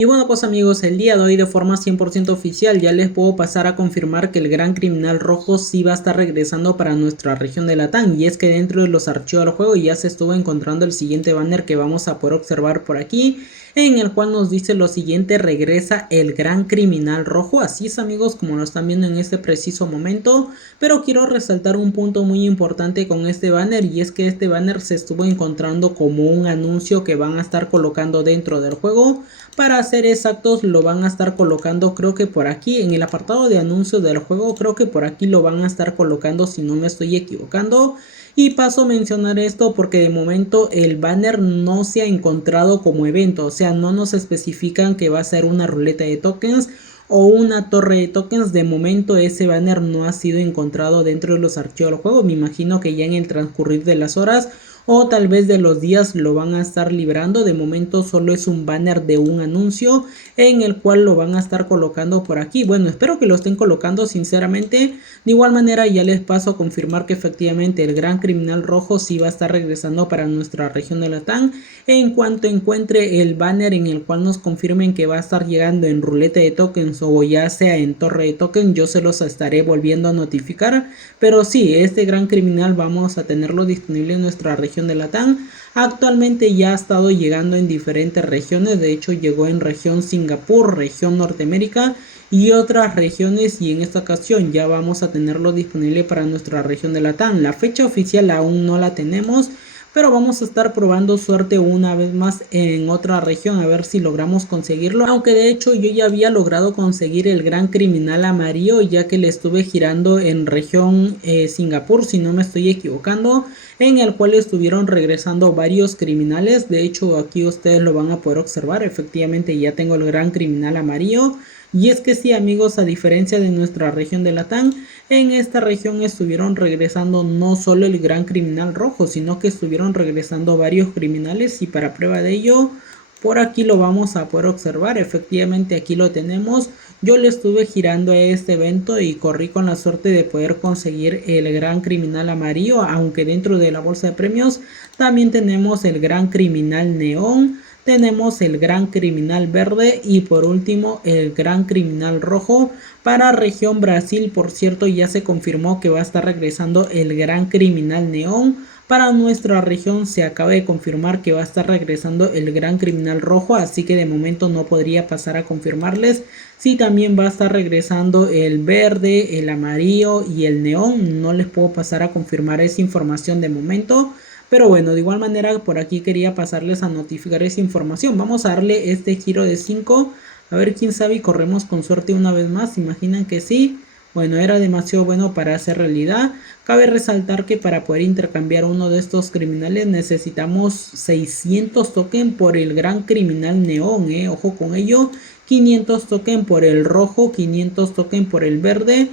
Y bueno pues amigos, el día de hoy de forma 100% oficial ya les puedo pasar a confirmar que el gran criminal rojo sí va a estar regresando para nuestra región de Latam. Y es que dentro de los archivos del juego ya se estuvo encontrando el siguiente banner que vamos a poder observar por aquí, en el cual nos dice lo siguiente: regresa el gran criminal rojo. Así es amigos, como lo están viendo en este preciso momento. Pero quiero resaltar un punto muy importante con este banner, y es que este banner se estuvo encontrando como un anuncio que van a estar colocando dentro del juego. Para ser exactos, lo van a estar colocando, creo que por aquí en el apartado de anuncios del juego, creo que por aquí lo van a estar colocando, si no me estoy equivocando. Y paso a mencionar esto porque de momento el banner no se ha encontrado como evento, o sea, no nos especifican que va a ser una ruleta de tokens o una torre de tokens. De momento ese banner no ha sido encontrado dentro de los archivos del juego. Me imagino que ya en el transcurrir de las horas o tal vez de los días lo van a estar librando. De momento solo es un banner de un anuncio en el cual lo van a estar colocando por aquí. Bueno, espero que lo estén colocando sinceramente. De igual manera ya les paso a confirmar que efectivamente el gran criminal rojo sí va a estar regresando para nuestra región de Latam. En cuanto encuentre el banner en el cual nos confirmen que va a estar llegando en ruleta de tokens o ya sea en torre de tokens, yo se los estaré volviendo a notificar. Pero sí, este gran criminal vamos a tenerlo disponible en nuestra región de Latam. Actualmente ya ha estado llegando en diferentes regiones, de hecho llegó en región Singapur, región Norteamérica y otras regiones, y en esta ocasión ya vamos a tenerlo disponible para nuestra región de Latam. La fecha oficial aún no la tenemos, pero vamos a estar probando suerte una vez más en otra región a ver si logramos conseguirlo, aunque de hecho yo ya había logrado conseguir el gran criminal amarillo, ya que le estuve girando en región Singapur, si no me estoy equivocando, en el cual estuvieron regresando varios criminales. De hecho aquí ustedes lo van a poder observar, efectivamente ya tengo el gran criminal amarillo. Y es que sí amigos, a diferencia de nuestra región de Latam, en esta región estuvieron regresando no solo el gran criminal rojo, sino que estuvieron regresando varios criminales, y para prueba de ello, por aquí lo vamos a poder observar. Efectivamente aquí lo tenemos. Yo le estuve girando a este evento y corrí con la suerte de poder conseguir el gran criminal amarillo, aunque dentro de la bolsa de premios también tenemos el gran criminal neón, tenemos el gran criminal verde y por último el gran criminal rojo. Para región Brasil, por cierto, ya se confirmó que va a estar regresando el gran criminal neón. Para nuestra región se acaba de confirmar que va a estar regresando el gran criminal rojo, así que de momento no podría pasar a confirmarles si también va a estar regresando el verde, el amarillo y el neón. No les puedo pasar a confirmar esa información de momento. Pero bueno, de igual manera por aquí quería pasarles a notificar esa información. Vamos a darle este giro de 5. A ver, quién sabe y corremos con suerte una vez más. ¿Se imaginan que sí? Bueno, era demasiado bueno para hacer realidad. Cabe resaltar que para poder intercambiar uno de estos criminales necesitamos 600 tokens por el gran criminal neón, ojo con ello. 500 tokens por el rojo, 500 tokens por el verde.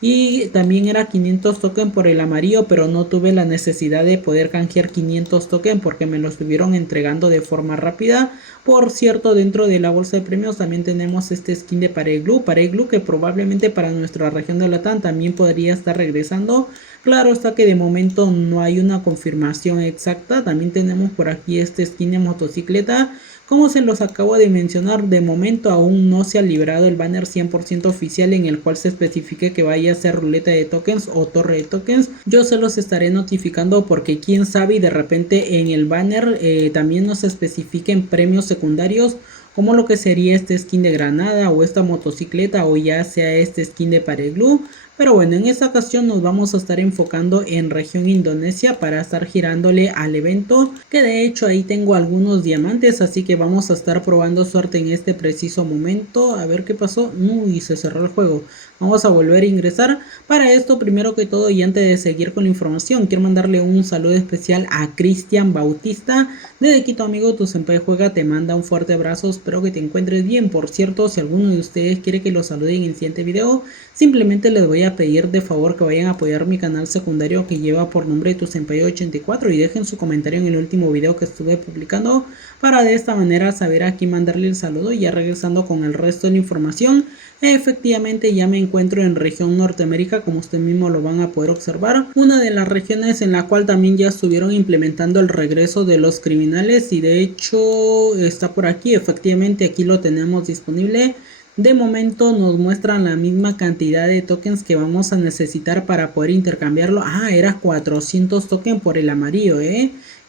Y también era 500 tokens por el amarillo, pero no tuve la necesidad de poder canjear 500 tokens porque me lo estuvieron entregando de forma rápida. Por cierto, dentro de la bolsa de premios también tenemos este skin de Pareglu que probablemente para nuestra región de Latam también podría estar regresando. Claro está que de momento no hay una confirmación exacta. También tenemos por aquí este skin de motocicleta. Como se los acabo de mencionar, de momento aún no se ha liberado el banner 100% oficial en el cual se especifique que vaya a ser ruleta de tokens o torre de tokens. Yo se los estaré notificando porque quién sabe y de repente en el banner también nos especifiquen premios secundarios, como lo que sería este skin de granada o esta motocicleta o ya sea este skin de Pareglu. Pero bueno, en esta ocasión nos vamos a estar enfocando en región Indonesia para estar girándole al evento, que de hecho ahí tengo algunos diamantes, así que vamos a estar probando suerte en este preciso momento. A ver qué pasó. Uy, se cerró el juego. Vamos a volver a ingresar. Para esto, primero que todo y antes de seguir con la información, quiero mandarle un saludo especial a Cristian Bautista. Desde Quito, amigo, tu senpai juega te manda un fuerte abrazo, espero que te encuentres bien. Por cierto, si alguno de ustedes quiere que lo salude en el siguiente video, simplemente les voy a pedir de favor que vayan a apoyar mi canal secundario que lleva por nombre Tu Senpai 84 y dejen su comentario en el último video que estuve publicando para de esta manera saber a quién mandarle el saludo. Y ya regresando con el resto de la información, efectivamente ya me encuentro en región Norteamérica, como usted mismo lo van a poder observar, una de las regiones en la cual también ya estuvieron implementando el regreso de los criminales, y de hecho está por aquí. Efectivamente rápidamente aquí lo tenemos disponible. De momento nos muestran la misma cantidad de tokens que vamos a necesitar para poder intercambiarlo. Ah, era 400 tokens por el amarillo,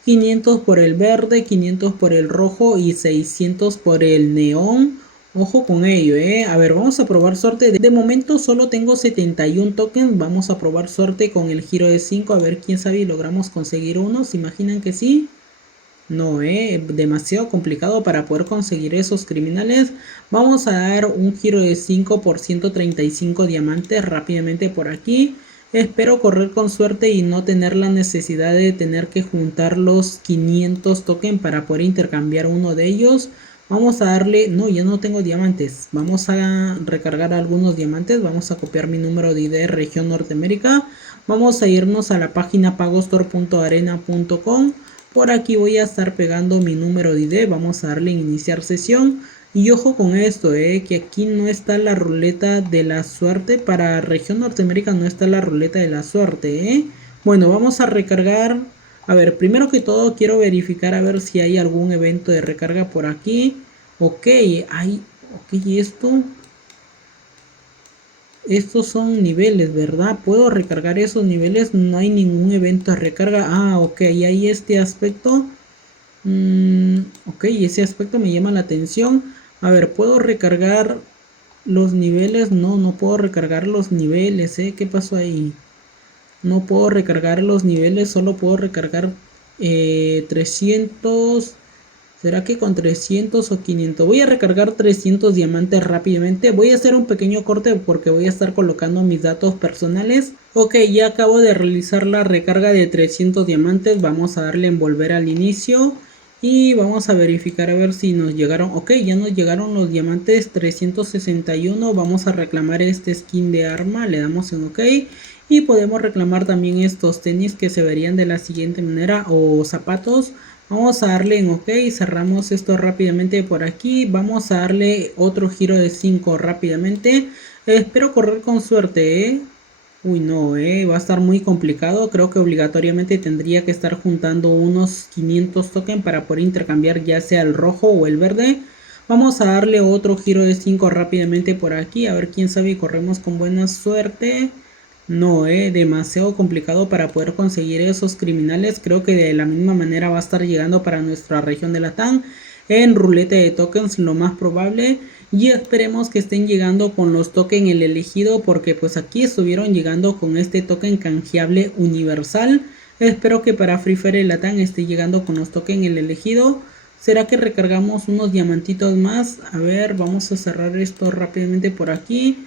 500 por el verde, 500 por el rojo y 600 por el neón. Ojo con ello, A ver, vamos a probar suerte. De momento solo tengo 71 tokens. Vamos a probar suerte con el giro de 5. A ver, quién sabe y logramos conseguir uno. ¿Se imaginan que sí? No, demasiado complicado para poder conseguir esos criminales. Vamos a dar un giro de 5 por 135 diamantes rápidamente por aquí. Espero correr con suerte y no tener la necesidad de tener que juntar los 500 tokens para poder intercambiar uno de ellos. Vamos a darle, no, ya no tengo diamantes. Vamos a recargar algunos diamantes. Vamos a copiar mi número de ID región Norteamérica. Vamos a irnos a la página pagostore.arena.com. Por aquí voy a estar pegando mi número de ID. Vamos a darle en iniciar sesión. Y ojo con esto, que aquí no está la ruleta de la suerte. Para región Norteamérica no está la ruleta de la suerte, Bueno, vamos a recargar. A ver, primero que todo quiero verificar a ver si hay algún evento de recarga por aquí. Ok, ¿y esto? Estos son niveles, ¿verdad? ¿Puedo recargar esos niveles? No hay ningún evento de recarga. Ah, ok, y hay este aspecto. Ok, ese aspecto me llama la atención. A ver, ¿puedo recargar los niveles? No, no puedo recargar los niveles, ¿Qué pasó ahí? No puedo recargar los niveles, solo puedo recargar 300. ¿Será que con 300 o 500? Voy a recargar 300 diamantes rápidamente. Voy a hacer un pequeño corte porque voy a estar colocando mis datos personales. Ok, ya acabo de realizar la recarga de 300 diamantes. Vamos a darle en volver al inicio. Y vamos a verificar a ver si nos llegaron. Ok, ya nos llegaron los diamantes 361. Vamos a reclamar este skin de arma. Le damos en ok. Y podemos reclamar también estos tenis que se verían de la siguiente manera. O zapatos. Vamos a darle en ok. Cerramos esto rápidamente por aquí. Vamos a darle otro giro de 5 rápidamente. Espero correr con suerte, Uy, no, va a estar muy complicado. Creo que obligatoriamente tendría que estar juntando unos 500 tokens para poder intercambiar ya sea el rojo o el verde. Vamos a darle otro giro de 5 rápidamente por aquí. A ver quién sabe y corremos con buena suerte. No, demasiado complicado para poder conseguir esos criminales. Creo que de la misma manera va a estar llegando para nuestra región de Latam en ruleta de tokens, lo más probable. Y esperemos que estén llegando con los tokens el elegido, porque pues aquí estuvieron llegando con este token canjeable universal. Espero que para Free Fire Latam esté llegando con los tokens el elegido. ¿Será que recargamos unos diamantitos más? A ver, vamos a cerrar esto rápidamente por aquí.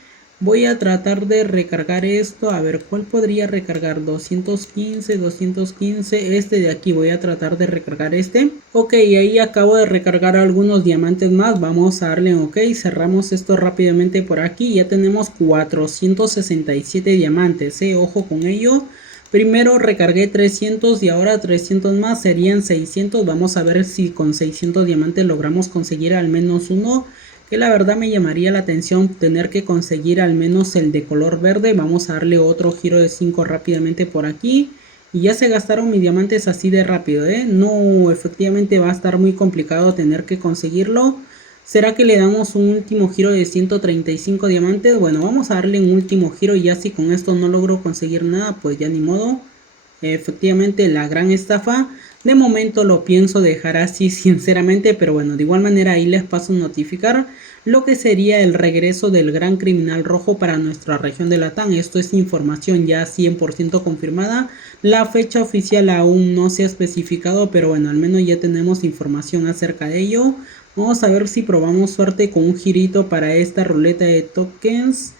Voy a tratar de recargar esto. A ver, ¿cuál podría recargar? 215, 215. Este de aquí, voy a tratar de recargar este. Ok, ahí acabo de recargar algunos diamantes más. Vamos a darle en ok. Cerramos esto rápidamente por aquí. Ya tenemos 467 diamantes, Ojo con ello. Primero recargué 300 y ahora 300 más serían 600. Vamos a ver si con 600 diamantes logramos conseguir al menos uno. Que la verdad me llamaría la atención tener que conseguir al menos el de color verde. Vamos a darle otro giro de 5 rápidamente por aquí. Y ya se gastaron mis diamantes así de rápido, No, efectivamente va a estar muy complicado tener que conseguirlo. ¿Será que le damos un último giro de 135 diamantes? Bueno, vamos a darle un último giro y ya si con esto no logro conseguir nada, pues ya ni modo. Efectivamente la gran estafa. De momento lo pienso dejar así sinceramente, pero bueno, de igual manera ahí les paso a notificar lo que sería el regreso del gran criminal rojo para nuestra región de Latam. Esto es información ya 100% confirmada. La fecha oficial aún no se ha especificado, pero bueno, al menos ya tenemos información acerca de ello. Vamos a ver si probamos suerte con un girito para esta ruleta de tokens.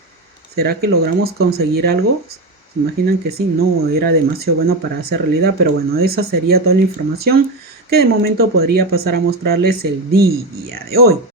¿Será que logramos conseguir algo? ¿Se imaginan que sí? No, era demasiado bueno para hacer realidad, pero bueno, esa sería toda la información que de momento podría pasar a mostrarles el día de hoy.